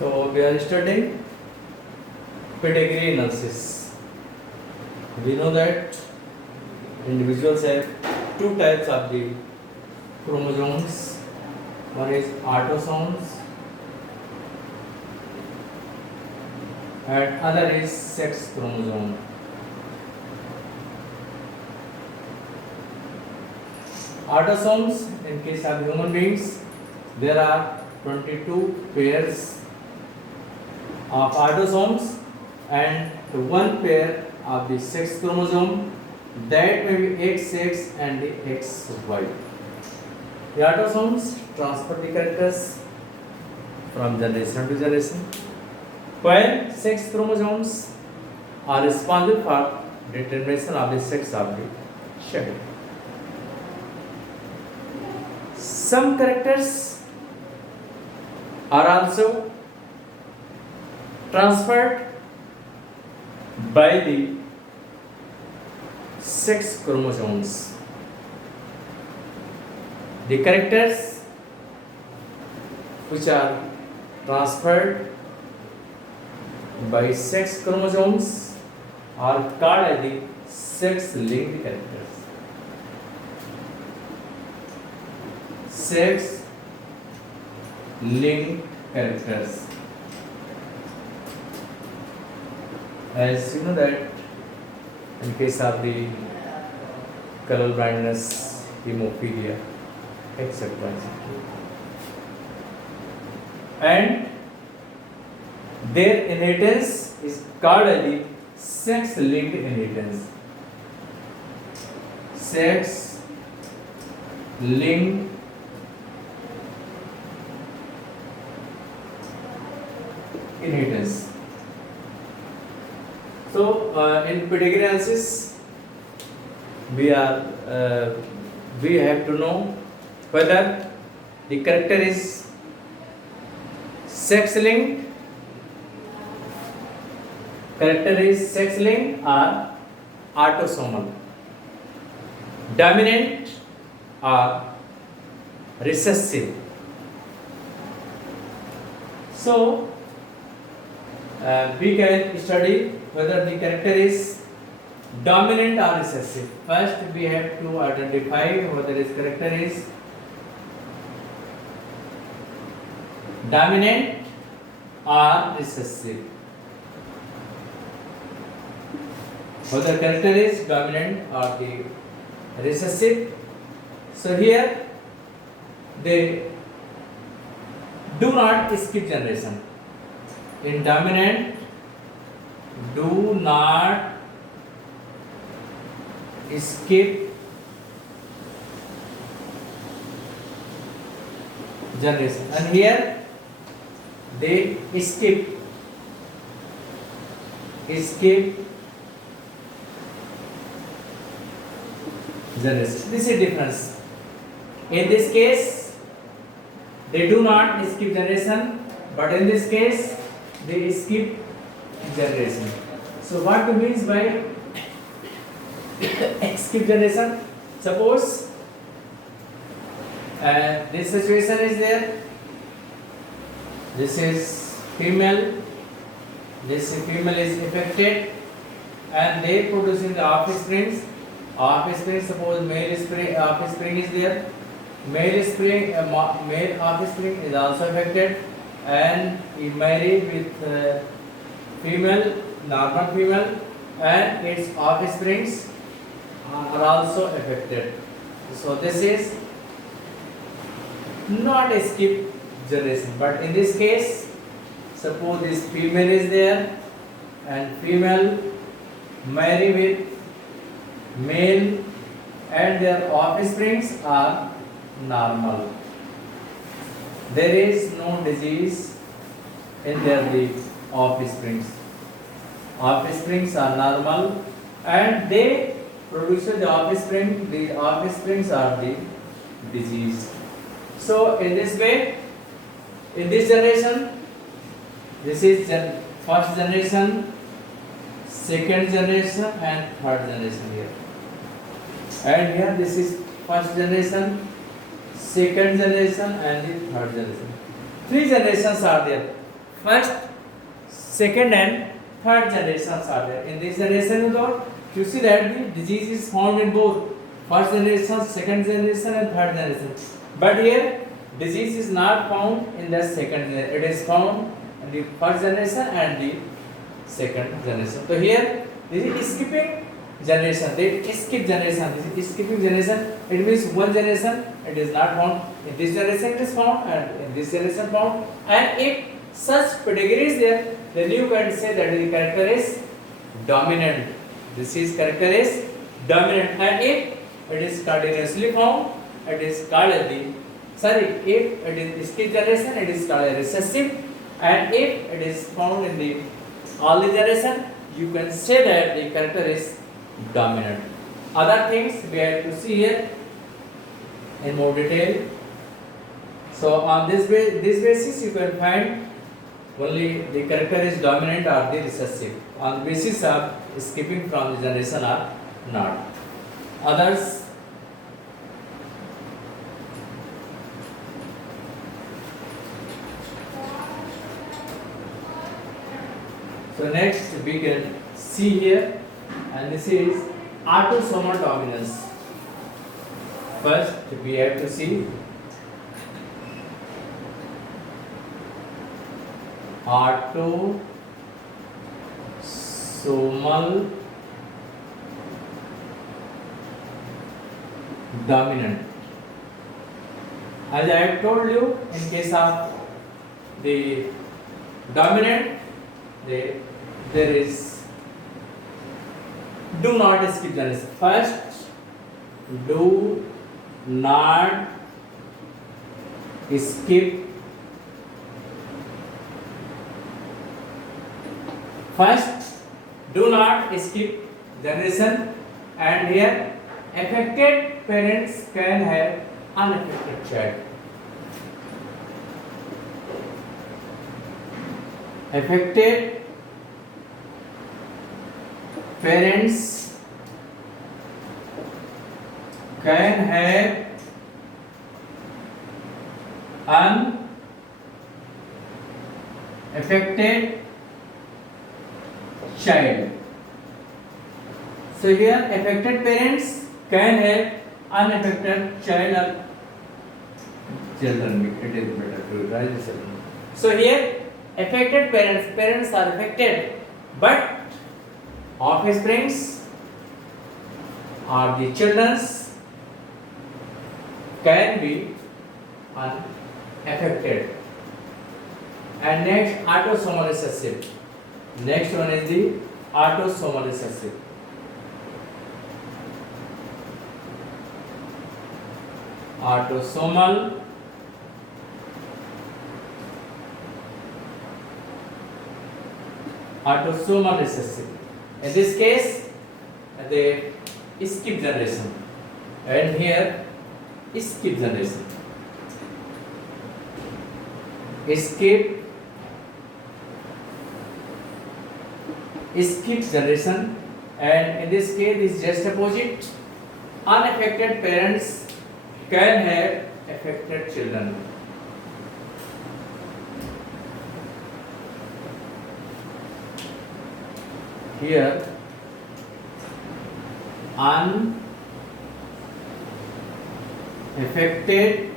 So we are studying pedigree analysis. We know that individuals have two types of the chromosomes. One is autosomes and other is sex chromosome. Autosomes, in case of human beings, there are 22 pairs of autosomes and one pair of the sex chromosome, that may be XX and the XY. The autosomes transfer the characters from generation to generation, while sex chromosomes are responsible for determination of the sex of the child. Some characters are also transferred by the sex chromosomes. The characters which are transferred by sex chromosomes are called as the sex-linked characters. Sex-linked characters. As you know that in case of the color blindness, hemophilia, etc. And their inheritance is called as the sex-linked inheritance. Sex-linked inheritance. So, in pedigree analysis, we have to know whether the character is sex-linked, or autosomal, dominant or recessive. So, we can study whether the character is dominant or recessive. First, we have to identify whether this character is dominant or recessive. Whether character is dominant or the recessive. So here they do not skip generation. In dominant, do not skip generation, and here they skip generation. This is difference. In this case, they do not skip generation, but in this case, they skip generation. So what means by skip generation? Suppose this situation is there. This is female. This female is affected, and they producing the offsprings. Offspring, suppose male offspring is there. Male offspring is also affected, and he married with female, normal female, and its offsprings are also affected. So this is not a skip generation, but in this case, suppose this female is there, and female marry with male, and their offsprings are normal. There is no disease in their offsprings. Offsprings are normal, and they produce the offspring. The offsprings are the diseased. So in this way, in this generation, this is first generation, second generation, and third generation here. And here this is first generation, second generation, and the third generation. Three generations are there. first, second and third generations are there. In this generation you see that the disease is found in both first generation, second generation and third generation. But here disease is not found in the second generation. It is found in the first generation and the second generation. So here this is skipping generation. They skip generation. This is skipping generation. It means one generation it is not found. In this generation it is found and in this generation found. And if such pedigree is there, then you can say that the character is dominant. This is character is dominant. And if it is continuously found, it is called as the if it is skip generation, it is called a recessive. And if it is found in the all the generation, you can say that the character is dominant. Other things we have to see here in more detail. So on this basis you can find only the character is dominant or the recessive. On the basis of skipping from the generation or not. Others. So next we can see here, and this is autosomal dominance. First we have to see autosomal dominant. As I have told you, in case of the dominant, there is do not skip generation. First, do not skip. First, do not skip generation, and here affected parents can have unaffected child. Affected parents can have unaffected child. So here affected parents can have unaffected child or children. It is better to write this. So here affected parents are affected, but offsprings or the children's can be unaffected. And next, autosomal recessive. Next one is the autosomal recessive. Autosomal recessive. In this case, the skip generation, and here skip generation. Skip generation, and in this case is just opposite. Unaffected parents can have affected children. Here unaffected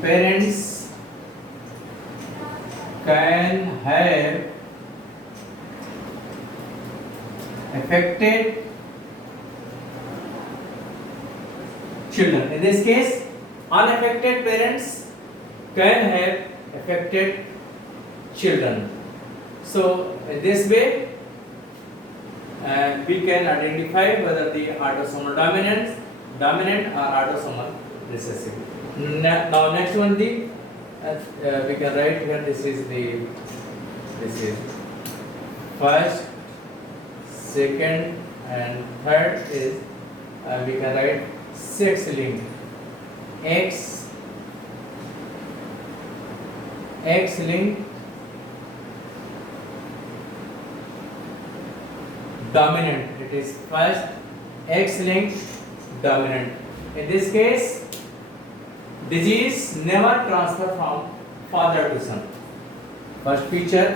parents can have affected children. In this case, unaffected parents can have affected children. So in this way, we can identify whether the autosomal dominant or autosomal recessive. Now next one, we can write here. This is first, second, and third is we can write sex linked. X linked dominant. It is first X linked dominant. In this case, disease never transfer from father to son. First feature,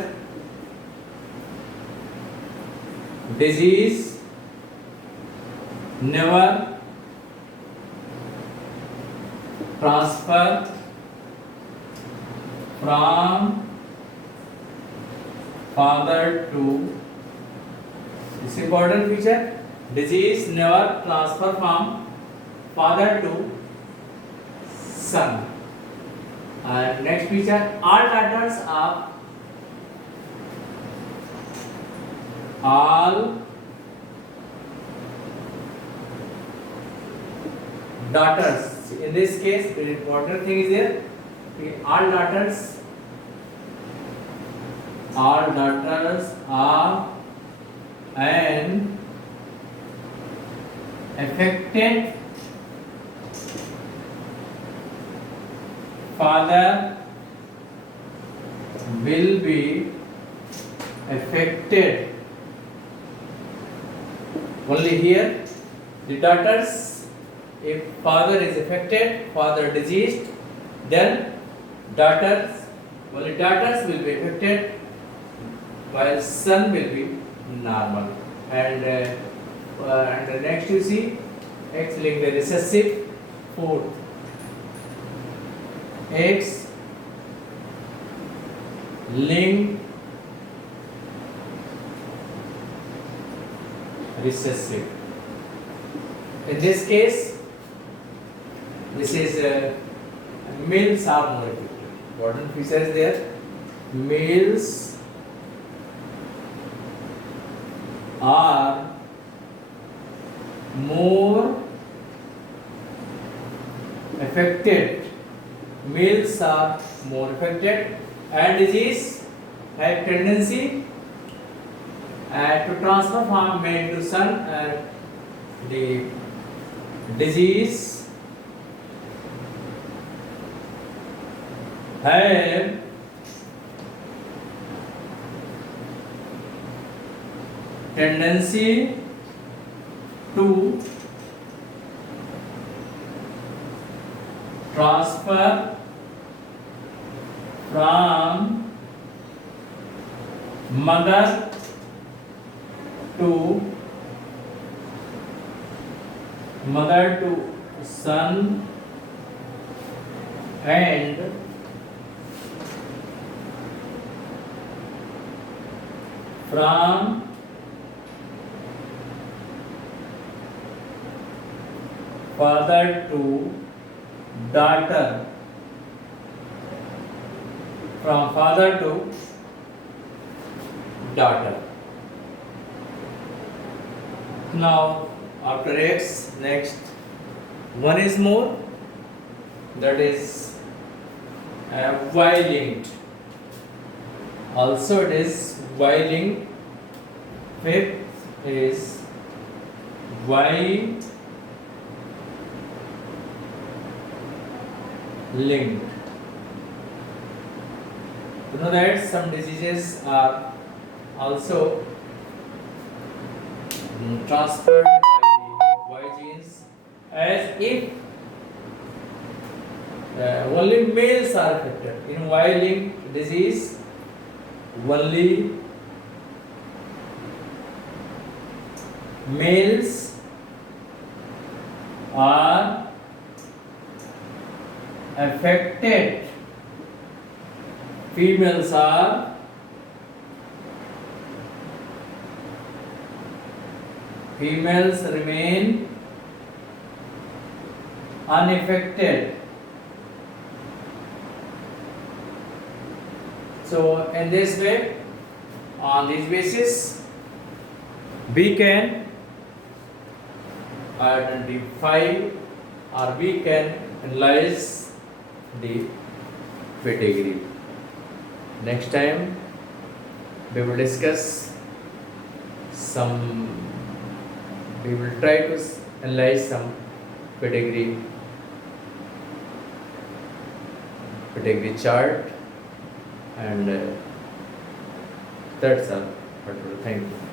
disease never transfer from father to, this important feature, disease never transfer from father to son. And next feature, all daughters in this case, the important thing is there, all daughters are an affected father will be affected. Only here, the daughters, if father is affected, father diseased, then only daughters will be affected, while son will be normal. And the next you see, X linked the recessive, fourth, X linked recessive. In this case, this is males are more affected. Important feature is there. Males are more affected. Males are more affected, and disease have tendency to transfer from male to son, and the disease have tendency to transfer from mother to son, and from father to daughter, from father to daughter. Now after X, next one is more, that is Y linked. Also it is Y linked. Fifth is Y linked. You know that some diseases are also transferred by the Y genes, as if only males are affected. In Y-linked disease, only males are affected. Females remain unaffected. So in this way, on this basis, we can identify or we can analyze the pedigree. Next time we will discuss we will try to analyze some pedigree chart, and that's all. Thank you.